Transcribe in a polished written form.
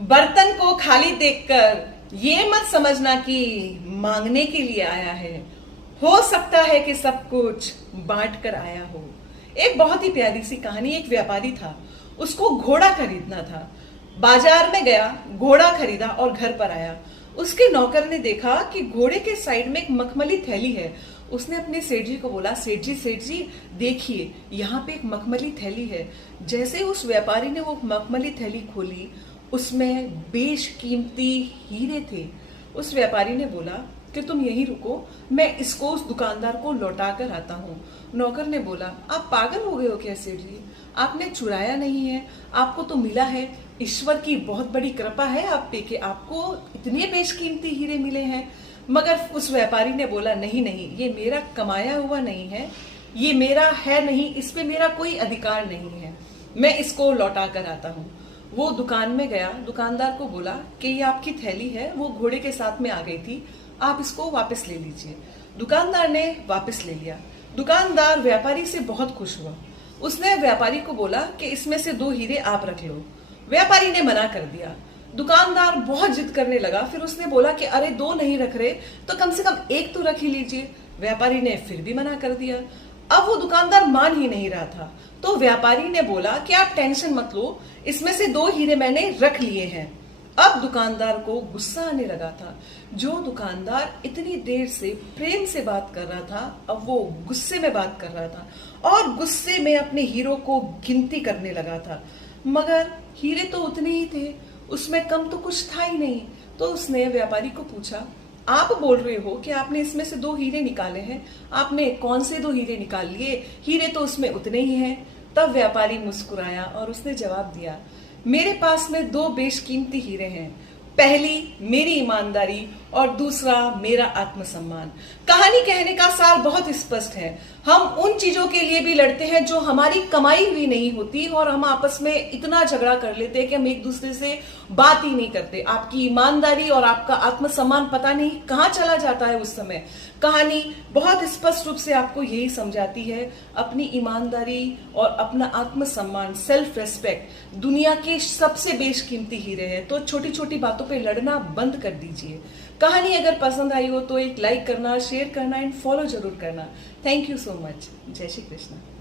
बर्तन को खाली देखकर ये मत समझना कि मांगने के लिए आया है। हो सकता है कि सब कुछ बांट कर आया हो। एक बहुत ही प्यारी सी कहानी। एक व्यापारी था, उसको घोड़ा खरीदना था। बाजार में गया, घोड़ा खरीदा और घर पर आया। उसके नौकर ने देखा कि घोड़े के साइड में एक मखमली थैली है। उसने अपने सेठ जी को बोला, सेठ जी देखिए, यहाँ पे एक मखमली थैली है। जैसे उस व्यापारी ने वो मखमली थैली खोली, उसमें बेशकीमती हीरे थे। उस व्यापारी ने बोला कि तुम यहीं रुको, मैं इसको उस दुकानदार को लौटा कर आता हूँ। नौकर ने बोला, आप पागल हो गए हो क्या सेठ जी? आपने चुराया नहीं है, आपको तो मिला है। ईश्वर की बहुत बड़ी कृपा है आप पे कि आपको इतने बेशकीमती हीरे मिले हैं। मगर उस व्यापारी ने बोला, नहीं, ये मेरा कमाया हुआ नहीं है, ये मेरा है नहीं, इस पे मेरा कोई अधिकार नहीं है, मैं इसको लौटा कर आता हूँ। वो दुकान में गया, दुकानदार को बोला कि ये आपकी थैली है, वो घोड़े के साथ में आ गई थी, आप इसको वापस ले लीजिए। दुकानदार ने वापस ले लिया। दुकानदार व्यापारी से बहुत खुश हुआ। उसने व्यापारी को बोला कि इसमें से 2 हीरे आप रख लो। व्यापारी ने मना कर दिया। दुकानदार बहुत जिद करने लगा। फिर उसने बोला कि अरे 2 नहीं रख रहे तो कम से कम 1 तो रख ही लीजिए। व्यापारी ने फिर भी मना कर दिया। अब वो दुकानदार मान ही नहीं रहा था, तो व्यापारी ने बोला कि आप टेंशन मत लो, इसमें से 2 हीरे मैंने रख लिए हैं। अब दुकानदार को गुस्सा आने लगा था। जो दुकानदार इतनी देर से प्रेम से बात कर रहा था, अब वो गुस्से में बात कर रहा था और गुस्से में अपने हीरों को गिनती करने लगा था। मगर हीरे तो उतने ही थे, उसमें कम तो कुछ था ही नहीं। तो उसने व्यापारी को पूछा, आप बोल रहे हो कि आपने इसमें से 2 हीरे निकाले हैं, आपने कौन से 2 हीरे निकाल लिए? हीरे तो उसमें उतने ही हैं। तब व्यापारी मुस्कुराया और उसने जवाब दिया, मेरे पास में 2 बेशकीमती हीरे हैं। पहली मेरी ईमानदारी और दूसरा मेरा आत्मसम्मान। कहानी कहने का सार बहुत स्पष्ट है। हम उन चीजों के लिए भी लड़ते हैं जो हमारी कमाई हुई नहीं होती, और हम आपस में इतना झगड़ा कर लेते हैं कि हम एक दूसरे से बात ही नहीं करते। आपकी ईमानदारी और आपका आत्मसम्मान पता नहीं कहाँ चला जाता है उस समय। कहानी बहुत स्पष्ट रूप से आपको यही समझाती है, अपनी ईमानदारी और अपना आत्मसम्मान, सेल्फ रेस्पेक्ट दुनिया के सबसे बेशकीमती हीरे हैं। तो छोटी छोटी बातों पे लड़ना बंद कर दीजिए। कहानी अगर पसंद आई हो तो एक लाइक करना, शेयर करना एंड फॉलो जरूर करना। Thank you so much. जय श्री कृष्ण।